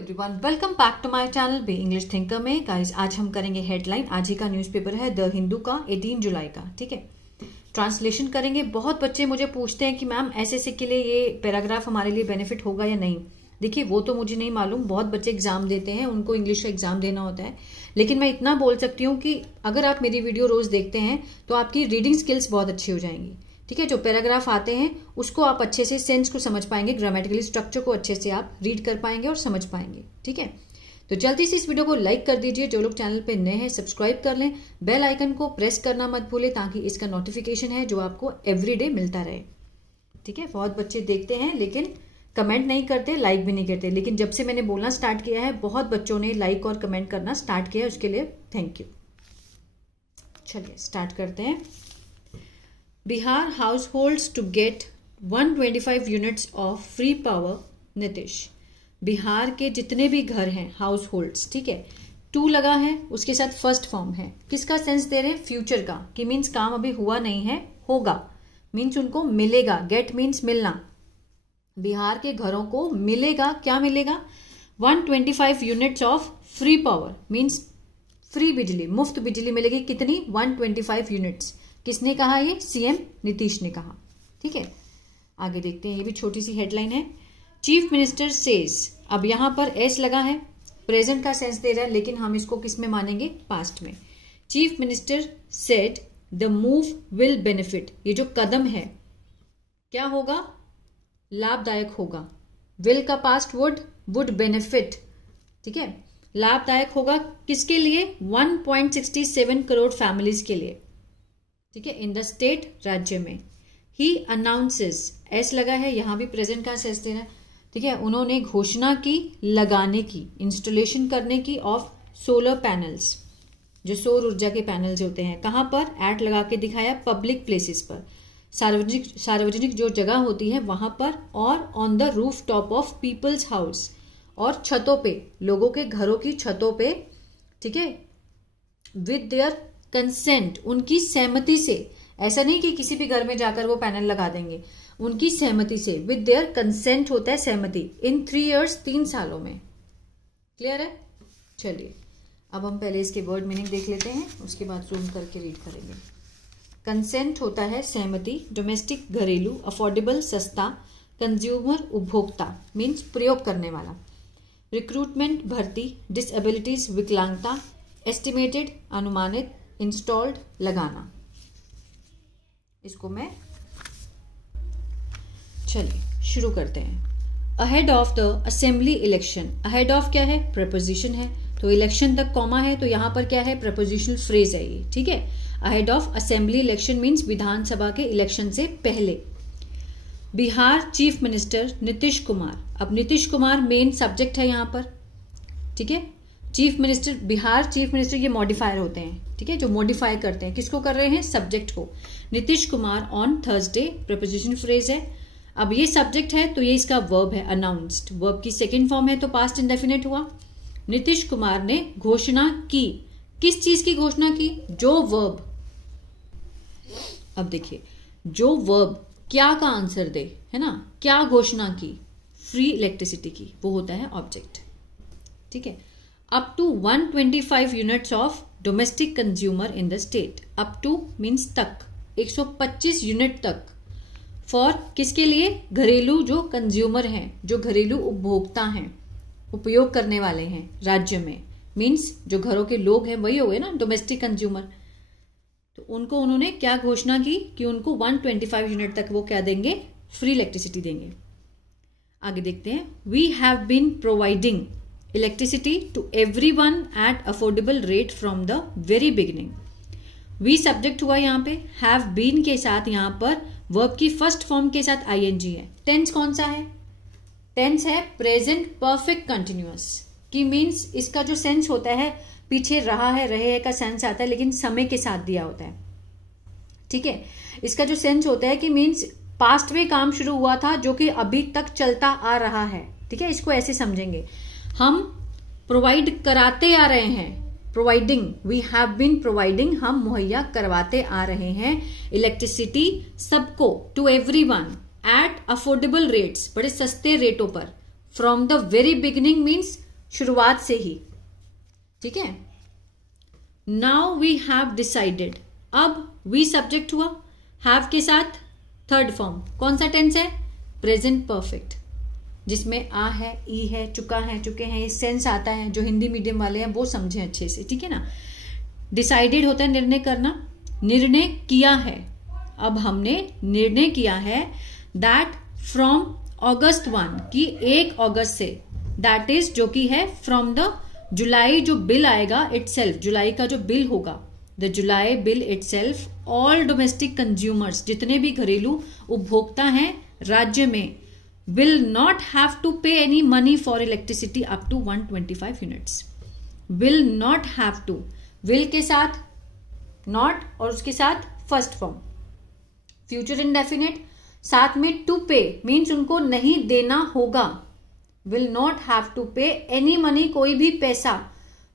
Everyone, welcome back to my channel be English thinker में। Guys, आज हम करेंगे हेडलाइन। आज ही का न्यूज़पेपर है द हिंदू का 18 जुलाई का। ठीक है, ट्रांसलेशन करेंगे। बहुत बच्चे मुझे पूछते हैं कि मैम एसएससी के लिए ये पैराग्राफ हमारे लिए बेनिफिट होगा या नहीं। देखिए, वो तो मुझे नहीं मालूम। बहुत बच्चे एग्जाम देते हैं, उनको इंग्लिश का एग्जाम देना होता है। लेकिन मैं इतना बोल सकती हूँ कि अगर आप मेरी वीडियो रोज देखते हैं तो आपकी रीडिंग स्किल्स बहुत अच्छी हो जाएंगी। ठीक है, जो पैराग्राफ आते हैं उसको आप अच्छे से सेंस को समझ पाएंगे, ग्रामेटिकली स्ट्रक्चर को अच्छे से आप रीड कर पाएंगे और समझ पाएंगे। ठीक है, तो जल्दी से इस वीडियो को लाइक कर दीजिए। जो लोग चैनल पे नए हैं सब्सक्राइब कर लें, बेल आइकन को प्रेस करना मत भूलें ताकि इसका नोटिफिकेशन है जो आपको एवरीडे मिलता रहे। ठीक है, बहुत बच्चे देखते हैं लेकिन कमेंट नहीं करते, लाइक भी नहीं करते। लेकिन जब से मैंने बोलना स्टार्ट किया है बहुत बच्चों ने लाइक और कमेंट करना स्टार्ट किया है, उसके लिए थैंक यू। चलिए स्टार्ट करते हैं। Bihar households to get 125 units of free power, Nitish. Bihar के जितने भी घर हैं हाउसहोल्ड्स, ठीक है, 2 लगा है, उसके साथ फर्स्ट फॉर्म है। किसका सेंस दे रहे हैं? फ्यूचर का, कि मीन्स काम अभी हुआ नहीं है, होगा, मीन्स उनको मिलेगा। गेट मीन्स मिलना। बिहार के घरों को मिलेगा, क्या मिलेगा? 125 units of free power, means free बिजली, मुफ्त बिजली मिलेगी। कितनी? 125 यूनिट्स। किसने कहा? ये सीएम नीतीश ने कहा। ठीक है, आगे देखते हैं। ये भी छोटी सी हेडलाइन है। चीफ मिनिस्टर सेज, अब यहां पर एस लगा है, प्रेजेंट का सेंस दे रहा है, लेकिन हम इसको किस में मानेंगे? पास्ट में। Chief minister said the move will benefit, ये जो कदम है क्या होगा? लाभदायक होगा। विल का पास्ट वुड बेनिफिट। ठीक है, लाभदायक होगा किसके लिए? 1.67 करोड़ फैमिलीज के लिए। ठीक है, इन द स्टेट, राज्य में। ही अनाउंसेस, एस लगा है, यहां भी प्रेजेंट का सेंस देना है। ठीक है, उन्होंने घोषणा की लगाने की, इंस्टॉलेशन करने की ऑफ सोलर पैनल्स, जो सौर ऊर्जा के पैनल्स होते हैं। कहां पर? एट लगा के दिखाया, पब्लिक प्लेसेस पर, सार्वजनिक जो जगह होती है वहां पर, और on the roof top of people's house, और छतों पे, लोगों के घरों की छतों पे। ठीक है, विद देयर कंसेंट, उनकी सहमति से। ऐसा नहीं कि किसी भी घर में जाकर वो पैनल लगा देंगे, उनकी सहमति से। विद देयर कंसेंट होता है सहमति। इन 3 years, 3 सालों में। क्लियर है? चलिए अब हम पहले इसके वर्ड मीनिंग देख लेते हैं, उसके बाद जूम करके रीड करेंगे। कंसेंट होता है सहमति, डोमेस्टिक घरेलू, अफोर्डेबल सस्ता, कंज्यूमर उपभोक्ता मीन्स प्रयोग करने वाला, रिक्रूटमेंट भर्ती, डिसेबिलिटीज विकलांगता, एस्टिमेटेड अनुमानित, इंस्टॉल्ड लगाना। इसको मैं, चलिए शुरू करते हैं। Ahead of the assembly election, ahead of क्या है? प्रपोजिशन है, तो इलेक्शन तक कॉमा है, तो यहां पर क्या है? प्रपोजिशनल फ्रेज है ये। ठीक है, ahead of assembly election means विधानसभा के इलेक्शन से पहले। बिहार चीफ मिनिस्टर नीतीश कुमार, अब नीतीश कुमार मेन सब्जेक्ट है यहां पर। ठीक है, chief minister, Bihar chief minister, ये मॉडिफायर होते हैं। ठीक है, जो मॉडिफाई करते हैं, किसको कर रहे हैं? सब्जेक्ट को। Nitish Kumar on Thursday, preposition phrase है। अब ये सब्जेक्ट है तो ये इसका वर्ब है, अनाउंस्ड। वर्ब की सेकंड फॉर्म है तो पास्ट इंडेफिनिट हुआ। नीतीश कुमार ने घोषणा की, किस चीज की घोषणा की? जो वर्ब, अब देखिए, जो वर्ब क्या का आंसर दे, है ना, क्या घोषणा की? फ्री इलेक्ट्रिसिटी की, वो होता है ऑब्जेक्ट। ठीक है, up to 125 units of domestic consumer in the state. Up to means तक, 125 यूनिट तक। फॉर किसके लिए? घरेलू जो कंज्यूमर हैं, जो घरेलू उपभोक्ता हैं, उपयोग करने वाले हैं राज्य में, मीन्स जो घरों के लोग हैं वही हो गए ना, डोमेस्टिक कंज्यूमर। तो उनको उन्होंने क्या घोषणा की कि उनको 125 यूनिट तक वो क्या देंगे? फ्री इलेक्ट्रिसिटी देंगे। आगे देखते हैं। We have been providing electricity to everyone at affordable rate from the very beginning. We subject हुआ यहाँ पे, हैव बीन के साथ यहाँ पर वर्ब की फर्स्ट फॉर्म के साथ आईएनजी है। टेंस कौन सा है? टेंस है प्रेजेंट परफेक्ट कंटिन्यूअस, की मीन्स इसका जो सेंस होता है, पीछे रहा है, रहे है का सेंस आता है, लेकिन समय के साथ दिया होता है। ठीक है, इसका जो सेंस होता है कि मीन्स पास्ट में काम शुरू हुआ था जो कि अभी तक चलता आ रहा है। ठीक है, इसको ऐसे समझेंगे, हम प्रोवाइड कराते आ रहे हैं। Providing, we have been providing, हम मुहैया करवाते आ रहे हैं इलेक्ट्रिसिटी सबको, to everyone at affordable rates, बड़े सस्ते रेटों पर। From the very beginning means शुरुआत से ही, ठीक है। नाउ वी हैव डिसाइडेड, अब वी सब्जेक्ट हुआ, हैव के साथ थर्ड फॉर्म, कौन सा टेंस है, प्रेजेंट परफेक्ट, जिसमें आ है, ई है, चुका है, चुके हैं, ये सेंस आता है। जो हिंदी मीडियम वाले हैं वो समझें अच्छे से, ठीक है ना। डिसाइडेड होता है निर्णय करना, निर्णय किया है, अब हमने निर्णय किया है दैट फ्रॉम अगस्त 1 की 1 अगस्त से, दैट इज जो कि है फ्रॉम द जुलाई, जो बिल आएगा इटसेल्फ, जुलाई का जो बिल होगा, the July bill itself, all domestic consumers, जितने भी घरेलू उपभोक्ता हैं राज्य में, will not have to pay any money for electricity up to 125 units. will not have to, will के साथ not और उसके साथ फर्स्ट फॉर्म, फ्यूचर इंडेफिनिट, साथ में to pay मीन्स उनको नहीं देना होगा, will not have to pay any money, कोई भी पैसा,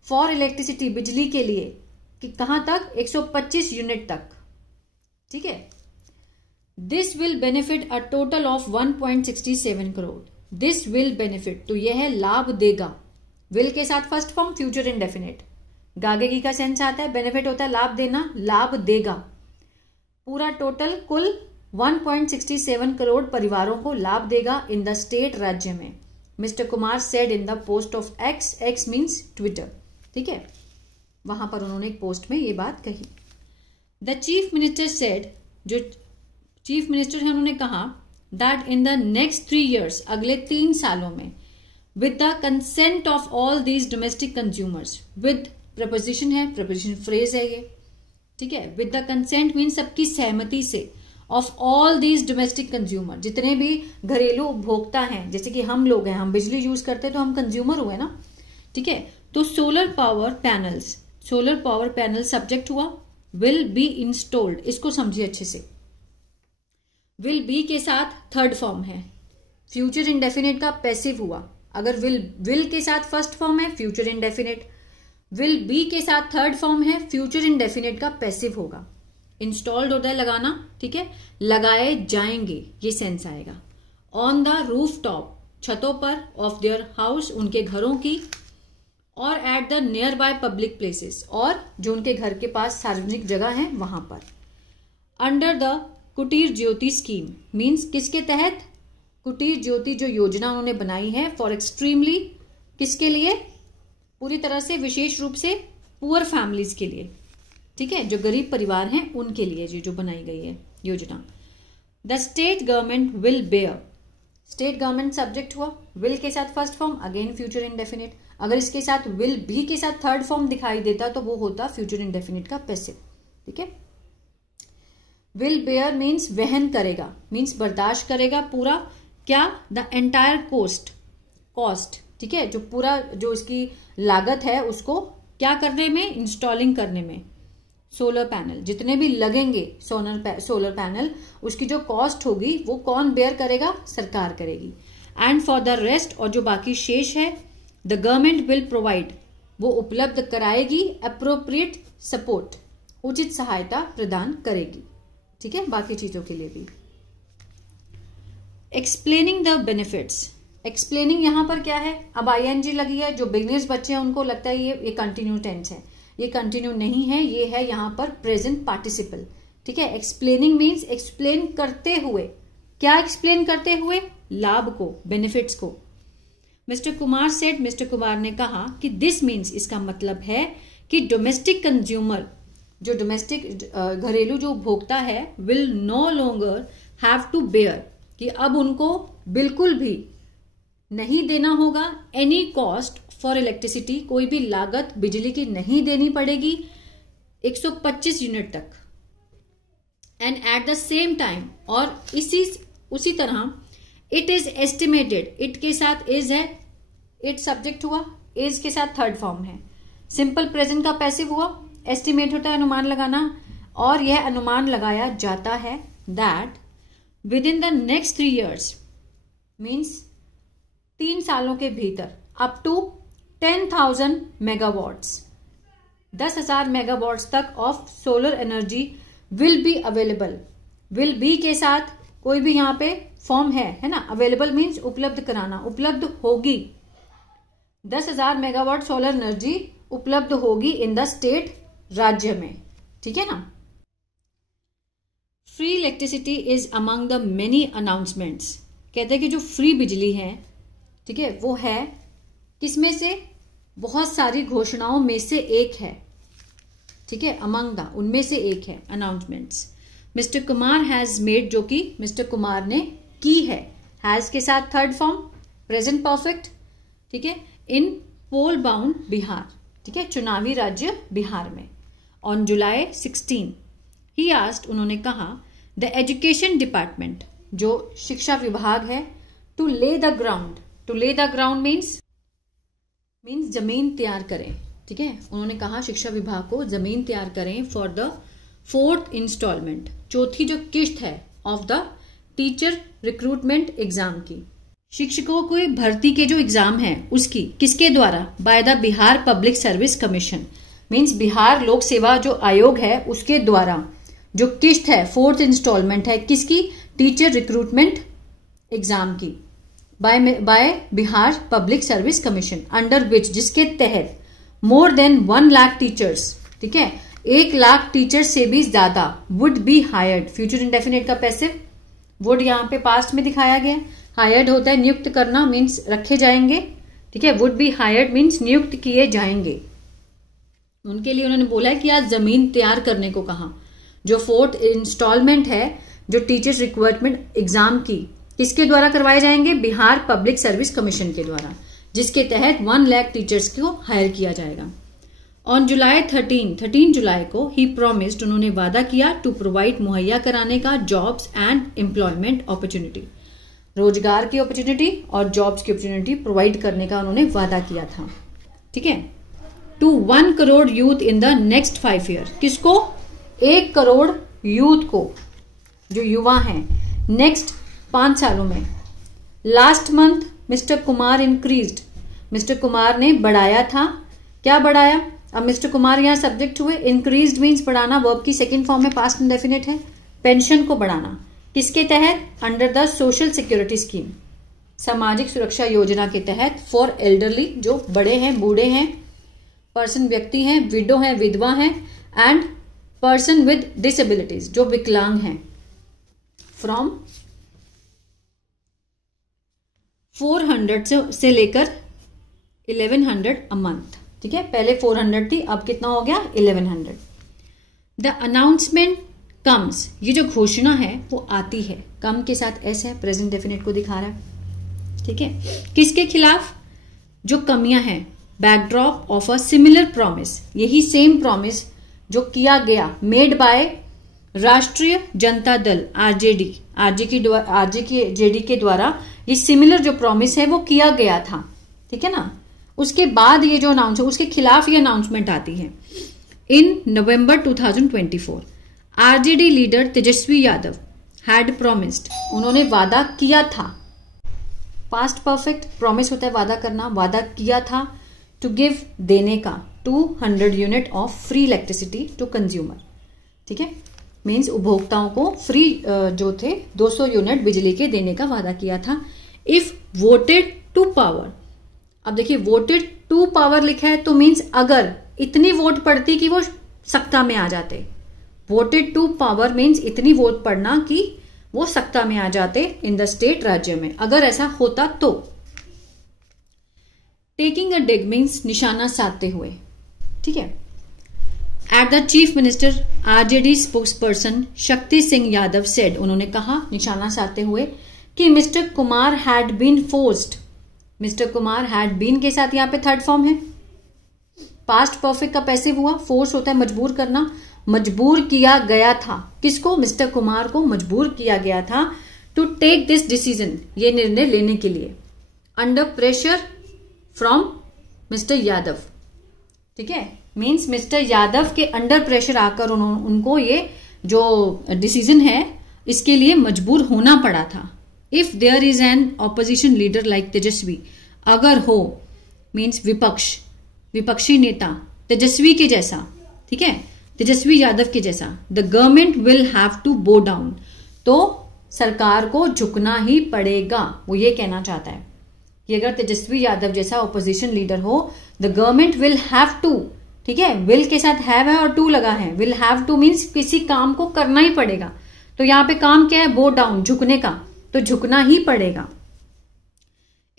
for electricity बिजली के लिए, कि कहां तक, 125 यूनिट तक, ठीक है। This will benefit a total of 1.67 crore. This will benefit, तो यह लाभ देगा, विल के साथ फर्स्ट फॉर्म फ्यूचर इंडेफिनिट, गागेगी का सेंस आता है, बेनिफिट होता है लाभ देना, लाभ देगा, पूरा टोटल कुल 1.67 करोड़ परिवारों को लाभ देगा इन द स्टेट, राज्य में। Mister Kumar said in the post of x, x means Twitter, ठीक है, वहां पर उन्होंने एक पोस्ट में ये बात कही। द चीफ मिनिस्टर सेड, जो चीफ मिनिस्टर है उन्होंने कहा, that in the next 3 years, अगले 3 सालों में, with the consent of all these domestic consumers, with preposition है, प्रपोजिशन फ्रेज है ये, ठीक है, विद द कंसेंट मीन सबकी सहमति से, of all these domestic consumer, जितने भी घरेलू उपभोक्ता हैं, जैसे कि हम लोग हैं, हम बिजली यूज करते हैं तो हम कंज्यूमर हुए ना, ठीक है। तो solar power panels, solar power panel subject हुआ, विल बी इंस्टॉल्ड, इसको समझिए अच्छे से। विल बी के साथ थर्ड फॉर्म है, फ्यूचर इंडेफिनिट का पैसिव हुआ, अगर विल के साथ फर्स्ट फॉर्म है फ्यूचर इंडेफिनिट, विल बी के साथ थर्ड फॉर्म है फ्यूचर इंडेफिनिट का पैसिव होगा। इंस्टॉल्ड होता है लगाना, ठीक है, लगाए जाएंगे, ये सेंस आएगा। ऑन द रूफ टॉप, छतों पर, ऑफ देयर हाउस, उनके घरों की, और at the near by public places, और जो उनके घर के पास सार्वजनिक जगह है वहां पर। अंडर द कुटीर ज्योति स्कीम मीन्स किसके तहत, कुटीर ज्योति जो योजना उन्होंने बनाई है, फॉर एक्सट्रीमली, किसके लिए, पूरी तरह से, विशेष रूप से पुअर फैमिलीज के लिए, ठीक है, जो गरीब परिवार हैं उनके लिए जो बनाई गई है योजना। The state government will bear, state government subject हुआ, विल के साथ first form, again future indefinite, अगर इसके साथ विल बी के साथ थर्ड फॉर्म दिखाई देता तो वो होता फ्यूचर इंडेफिनिट का पैसिव, ठीक है। विल बेयर मीन्स वहन करेगा, मीन्स बर्दाश्त करेगा पूरा, क्या, द एंटायर कॉस्ट, ठीक है, जो पूरा जो इसकी लागत है उसको क्या करने में, इंस्टॉलिंग करने में। सोलर पैनल, जितने भी लगेंगे सोलर पैनल, उसकी जो कॉस्ट होगी वो कौन बेयर करेगा, सरकार करेगी। एंड फॉर द रेस्ट, और जो बाकी शेष है, द गवर्नमेंट विल प्रोवाइड, वो उपलब्ध कराएगी, अप्रोप्रिएट सपोर्ट, उचित सहायता प्रदान करेगी, ठीक है, बाकी चीजों के लिए भी। एक्सप्लेनिंग द बेनिफिट्स, एक्सप्लेनिंग यहां पर क्या है, अब आईएनजी लगी है, जो बिगनर्स बच्चे हैं उनको लगता है ये कंटिन्यू टेंस है, ये कंटिन्यू नहीं है, ये है यहां पर प्रेजेंट पार्टिसिपल, ठीक है। एक्सप्लेनिंग मीन्स एक्सप्लेन करते हुए, क्या एक्सप्लेन करते हुए, लाभ को, बेनिफिट्स को। Mister Kumar said, mister Kumar ने कहा कि दिस मीन्स, इसका मतलब है कि डोमेस्टिक कंज्यूमर, जो डोमेस्टिक घरेलू जो उपभोक्ता है, will no longer have to bear, कि अब उनको बिल्कुल भी नहीं देना होगा, एनी कॉस्ट फॉर इलेक्ट्रिसिटी, कोई भी लागत बिजली की नहीं देनी पड़ेगी 125 यूनिट तक। And at the same time, और उसी तरह, इट इज एस्टिमेटेड, इट के साथ इज है, इट सब्जेक्ट हुआ, इज के साथ थर्ड फॉर्म है, सिंपल प्रेजेंट का पैसिव हुआ, एस्टिमेट होता है अनुमान लगाना, और यह अनुमान लगाया जाता है that with in the next 3 years means 3 सालों के भीतर, अप टू 10,000 मेगावाट्स, 10,000 मेगावाट्स तक of solar energy will be available. Will be के साथ कोई भी यहाँ पे फॉर्म है ना, अवेलेबल मीन्स उपलब्ध कराना, उपलब्ध होगी। 10,000 मेगावाट सोलर एनर्जी उपलब्ध होगी इन द स्टेट, राज्य में, ठीक है ना। Free electricity is among the many announcements, कहते हैं कि जो फ्री बिजली है, ठीक है, वो है किसमें से, बहुत सारी घोषणाओं में से एक है, ठीक है, अमंग द, उनमें से एक है announcements. Mister Kumar has made, जो कि मिस्टर कुमार ने की है, हैज के साथ थर्ड फॉर्म प्रेजेंट परफेक्ट, ठीक है, इन पोल बाउंड बिहार, ठीक है, चुनावी राज्य बिहार में। ऑन जुलाई 16 ही आस्क्ड, उन्होंने कहा, द एजुकेशन डिपार्टमेंट, जो शिक्षा विभाग है, टू ले द ग्राउंड, टू ले द ग्राउंड मीन्स जमीन तैयार करें, ठीक है, उन्होंने कहा शिक्षा विभाग को जमीन तैयार करें फॉर द 4th इंस्टॉलमेंट, चौथी जो किस्त है of the teacher recruitment exam की, शिक्षकों को भर्ती के जो एग्जाम है उसकी, किसके द्वारा, by the Bihar public service commission, means Bihar लोक सेवा जो आयोग है उसके द्वारा जो किस्त है 4th इंस्टॉलमेंट है किसकी, टीचर रिक्रूटमेंट एग्जाम की, by Bihar public service commission, under which, जिसके तहत मोर देन 1 लाख टीचर्स, ठीक है, 1 लाख टीचर से भी ज्यादा would be hired, future indefinite का पैसिव, वुड यहाँ पे पास्ट में दिखाया गया, हायर्ड होता है नियुक्त करना, मीन्स रखे जाएंगे, ठीक है, वुड बी हायर्ड मीन्स नियुक्त किए जाएंगे, उनके लिए उन्होंने बोला है कि आज जमीन तैयार करने को कहा। जो 4th इंस्टॉलमेंट है जो टीचर्स रिक्रूटमेंट एग्जाम की, किसके द्वारा करवाए जाएंगे, बिहार पब्लिक सर्विस कमीशन के द्वारा, जिसके तहत 1 लाख टीचर्स को हायर किया जाएगा। ऑन जुलाई 13 जुलाई को ही प्रोमिस्ड, उन्होंने वादा किया, टू प्रोवाइड, मुहैया कराने का, जॉब्स एंड एम्प्लॉयमेंट अपॉर्चुनिटी, रोजगार की अपॉर्चुनिटी और जॉब्स की अपॉर्चुनिटी प्रोवाइड करने का उन्होंने वादा किया था, ठीक है, to 1 crore youth in the next 5 year, किसको, 1 करोड़ यूथ को, जो युवा हैं, नेक्स्ट 5 सालों में। Last month mister Kumar increased, mister Kumar ने बढ़ाया था, क्या बढ़ाया, अब मिस्टर कुमार यहाँ सब्जेक्ट हुए, इंक्रीज्ड मीन्स बढ़ाना, वर्ब की सेकंड फॉर्म में पास्ट इंडेफिनिट है, पेंशन को बढ़ाना, किसके तहत, under the social security scheme, सामाजिक सुरक्षा योजना के तहत, फॉर एल्डरली, जो बड़े हैं, बूढ़े हैं, पर्सन व्यक्ति हैं, विडो हैं, विधवा हैं, एंड पर्सन विद डिसेबिलिटीज, जो विकलांग हैं, फ्रॉम 400 से लेकर 1100 अ मंथ, ठीक है, पहले 400 थी, अब कितना हो गया, 1100। द अनाउंसमेंट कम्स, ये जो घोषणा है वो आती है, कम के साथ एस है, प्रेजेंट डेफिनेट को दिखा रहा है, ठीक है, किसके खिलाफ, जो कमियां हैं, backdrop of a similar promise, यही सेम प्रॉमिस जो किया गया, मेड बाय राष्ट्रीय जनता दल, आरजेडी के द्वारा, ये सिमिलर जो प्रॉमिस है वो किया गया था, ठीक है ना, उसके बाद ये जो अनाउंस है उसके खिलाफ ये अनाउंसमेंट आती है। इन नवंबर 2024 RJD leader Tejashwi Yadav had promised, उन्होंने वादा किया था, पास्ट परफेक्ट, प्रॉमिस होता है वादा करना, वादा किया था, टू गिव, देने का, 200 unit of free electricity to consumer, ठीक है, मीन्स उपभोक्ताओं को फ्री जो थे 200 यूनिट बिजली के देने का वादा किया था। इफ वोटेड टू पावर, अब देखिए वोटेड टू पावर लिखा है तो मीन्स अगर इतनी वोट पड़ती कि वो सत्ता में आ जाते, वोटेड टू पावर मीन्स इतनी वोट पड़ना कि वो सत्ता में आ जाते इन द स्टेट, राज्य में, अगर ऐसा होता तो। टेकिंग अ डिग मीन्स निशाना साधते हुए, ठीक है। At the chief minister RJD spokes person Shakti Singh Yadav said, उन्होंने कहा निशाना साधते हुए कि mister Kumar had been forced, mister Kumar had been के साथ यहाँ पे थर्ड फॉर्म है, पास्ट परफेक्ट का पैसिव हुआ, फोर्स होता है मजबूर करना, मजबूर किया गया था, किसको, मिस्टर कुमार को मजबूर किया गया था, टू टेक दिस डिसीजन, ये निर्णय लेने के लिए, under pressure from mister Yadav, ठीक है, मीन्स मिस्टर यादव के अंडर प्रेशर आकर उनको ये जो डिसीजन है इसके लिए मजबूर होना पड़ा था। If there is an opposition leader like Tejashwi, अगर हो मीन्स विपक्ष, विपक्षी नेता तेजस्वी के जैसा, ठीक है, तेजस्वी यादव के जैसा, the government will have to bow down, तो सरकार को झुकना ही पड़ेगा, वो ये कहना चाहता है, कि अगर तेजस्वी यादव जैसा ऑपोजिशन लीडर हो, the government will have to, ठीक है, विल के साथ हैव है और टू लगा है, विल हैव टू मीन्स किसी काम को करना ही पड़ेगा। तो यहाँ पे काम क्या है, बो डाउन, झुकने का, तो झुकना ही पड़ेगा।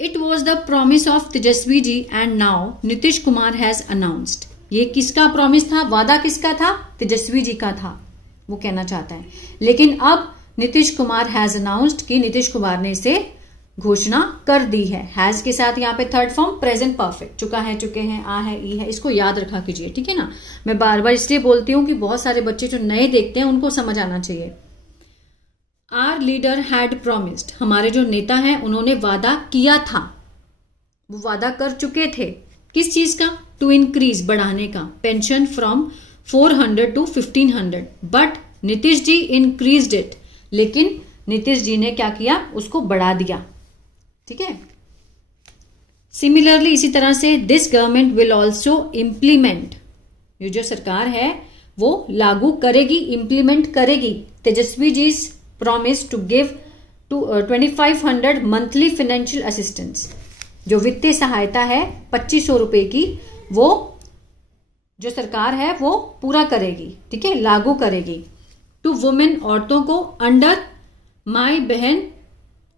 It was the promise of Tejashwi ji and now Nitish Kumar has announced. ये किसका प्रॉमिस था, वादा किसका था, तेजस्वी जी का था, वो कहना चाहता है। लेकिन अब नीतीश कुमार हैज अनाउंस्ड कि नीतीश कुमार ने इसे घोषणा कर दी है। हैज के साथ यहाँ पे थर्ड फॉर्म प्रेजेंट परफेक्ट, चुका है, चुके हैं, आ है, ई है, इसको याद रखा कीजिए, ठीक है ना। मैं बार बार इसलिए बोलती हूँ कि बहुत सारे बच्चे जो नए देखते हैं उनको समझ आना चाहिए। आर लीडर हैड प्रॉमिस्ड, हमारे जो नेता हैं उन्होंने वादा किया था, वो वादा कर चुके थे, किस चीज का, टू इंक्रीज, बढ़ाने का, pension from 400 to 1500, but Nitish ji increased it, लेकिन नीतीश जी ने क्या किया, उसको बढ़ा दिया, ठीक है। सिमिलरली इसी तरह से this government will also implement, ये जो सरकार है वो लागू करेगी, इंप्लीमेंट करेगी Tejashwi ji promise to give to 2500 monthly financial assistance, जो वित्तीय सहायता है 2500 रुपए की, वो जो सरकार है वो पूरा करेगी, ठीक है, लागू करेगी। टू वुमेन, औरतों को, अंडर माई बहन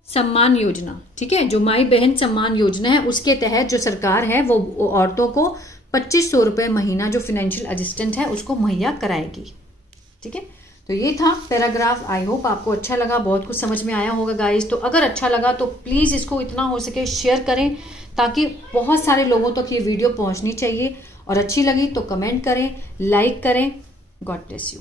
सम्मान योजना, ठीक है, जो माई बहन सम्मान योजना है उसके तहत जो सरकार है वो औरतों को 2500 रुपए महीना जो फाइनेंशियल असिस्टेंट है उसको मुहैया कराएगी, ठीक है। तो ये था पैराग्राफ। आई होप आपको अच्छा लगा, बहुत कुछ समझ में आया होगा गाइस। तो अगर अच्छा लगा तो प्लीज इसको इतना हो सके शेयर करें, ताकि बहुत सारे लोगों तक ये वीडियो पहुंचनी चाहिए। और अच्छी लगी तो कमेंट करें, लाइक करें। God bless you.